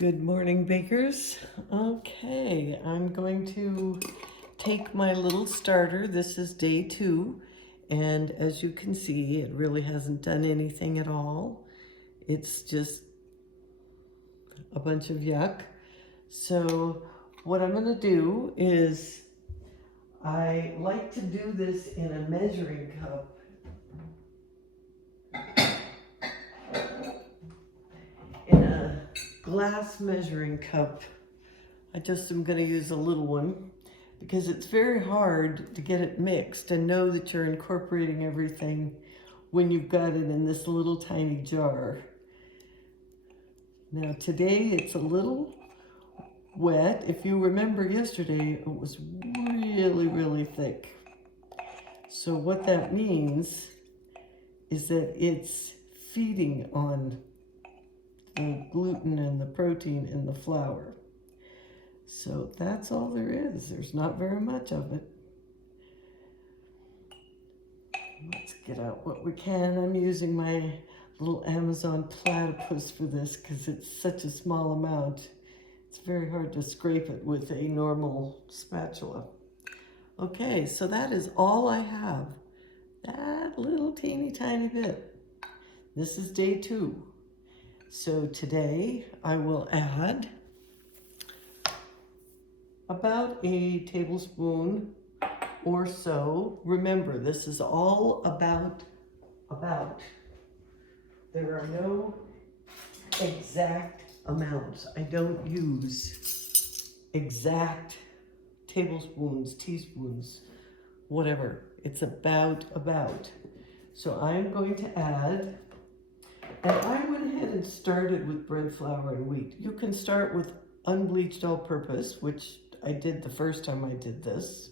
Good morning, bakers. Okay, I'm going to take my little starter. This is day 2, and as you can see, it really hasn't done anything at all. It's just a bunch of yuck. So what I'm gonna do is, I like to do this in a measuring cup. In a glass measuring cup. I just am gonna use a little one because it's very hard to get it mixed and know that you're incorporating everything when you've got it in this little tiny jar. Now today it's a little wet. If you remember yesterday, it was really thick. So what that means is that it's feeding on the gluten and the protein in the flour. So that's all there is. There's not very much of it. Let's get out what we can. I'm using my little Amazon platypus for this because it's such a small amount. It's very hard to scrape it with a normal spatula. Okay, so that is all I have. That little teeny tiny bit. This is day 2. So today I will add about a tablespoon or so. Remember, this is all about. There are no exact amounts. I don't use exact tablespoons, teaspoons, whatever. It's about. So I'm going to add, and I went ahead and started with bread flour and wheat. You can start with unbleached all-purpose, which I did the first time I did this.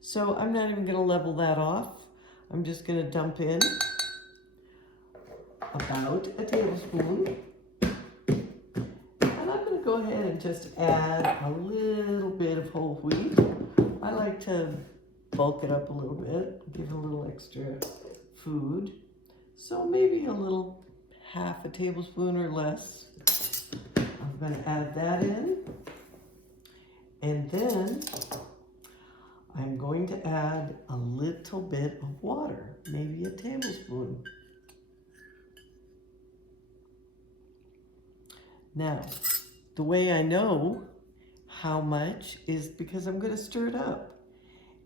So I'm not even gonna level that off. I'm just gonna dump in about a tablespoon. And I'm gonna go ahead and just add a little bit of whole wheat. I like to bulk it up a little bit, give a little extra food. So maybe a little half a tablespoon or less. I'm gonna add that in. And then I'm going to add a little bit of water, maybe a tablespoon. Now, the way I know how much is because I'm going to stir it up.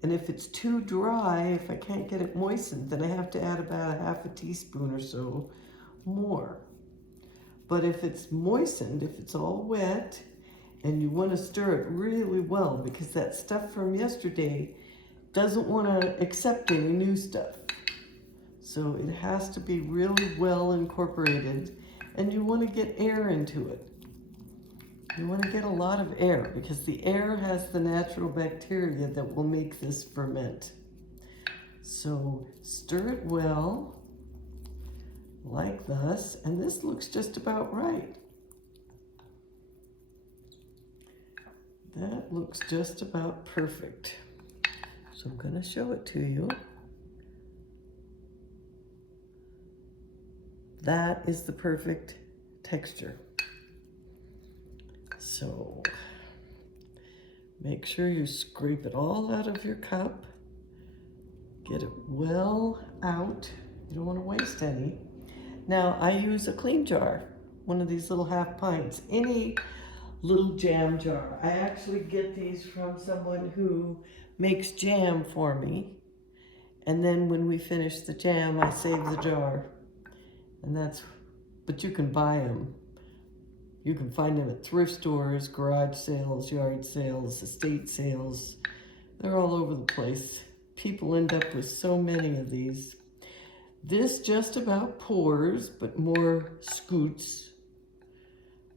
And if it's too dry, if I can't get it moistened, then I have to add about a half a teaspoon or so more. But if it's moistened, if it's all wet, and you want to stir it really well, because that stuff from yesterday doesn't want to accept any new stuff. So it has to be really well incorporated, and you want to get air into it. You want to get a lot of air because the air has the natural bacteria that will make this ferment. So stir it well, like this, and this looks just about right. That looks just about perfect. So I'm going to show it to you. That is the perfect texture. So make sure you scrape it all out of your cup. Get it well out. You don't want to waste any. Now I use a clean jar, one of these little half pints, any little jam jar. I actually get these from someone who makes jam for me. And then when we finish the jam, I save the jar. And that's, but you can buy them. You can find them at thrift stores, garage sales, yard sales, estate sales. They're all over the place. People end up with so many of these. This just about pours, but more scoots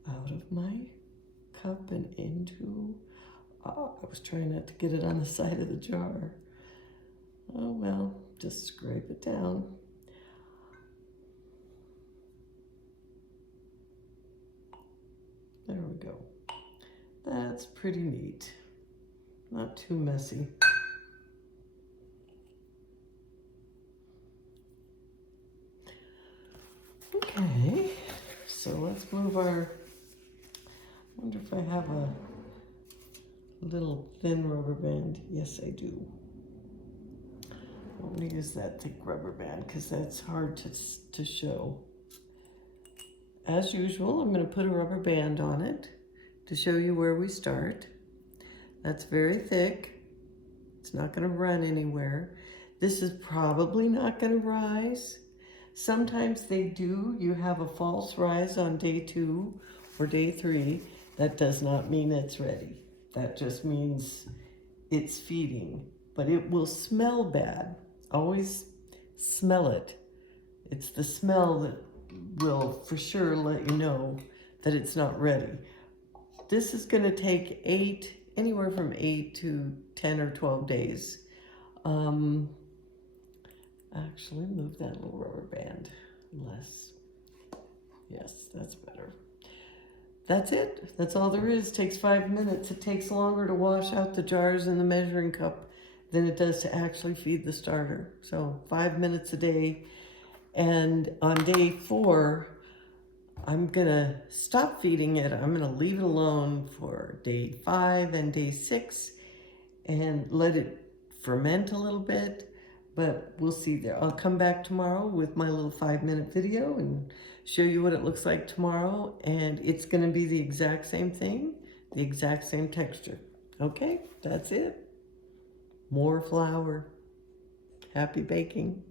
out of my cup and into, I was trying not to get it on the side of the jar. Oh well, just scrape it down. There we go. That's pretty neat. Not too messy. Okay, so let's move our wonder if I have a little thin rubber band. Yes, I do. I'm going to use that thick rubber band because that's hard to show. As usual, I'm going to put a rubber band on it to show you where we start. That's very thick. It's not going to run anywhere. This is probably not going to rise. Sometimes they do. You have a false rise on day 2 or day 3. That does not mean it's ready. That just means it's feeding. But it will smell bad. Always smell it. It's the smell that will for sure let you know that it's not ready. This is going to take anywhere from 8 to 10 or 12 days. Actually, move that little rubber band less. Yes, that's better. That's it. That's all there is. It takes 5 minutes. It takes longer to wash out the jars in the measuring cup than it does to actually feed the starter. So 5 minutes a day. And on day 4, I'm gonna stop feeding it. I'm gonna leave it alone for day 5 and day 6 and let it ferment a little bit. But we'll see there. I'll come back tomorrow with my little 5-minute video and show you what it looks like tomorrow. And it's gonna be the exact same thing, the exact same texture. Okay, that's it. More flour. Happy baking.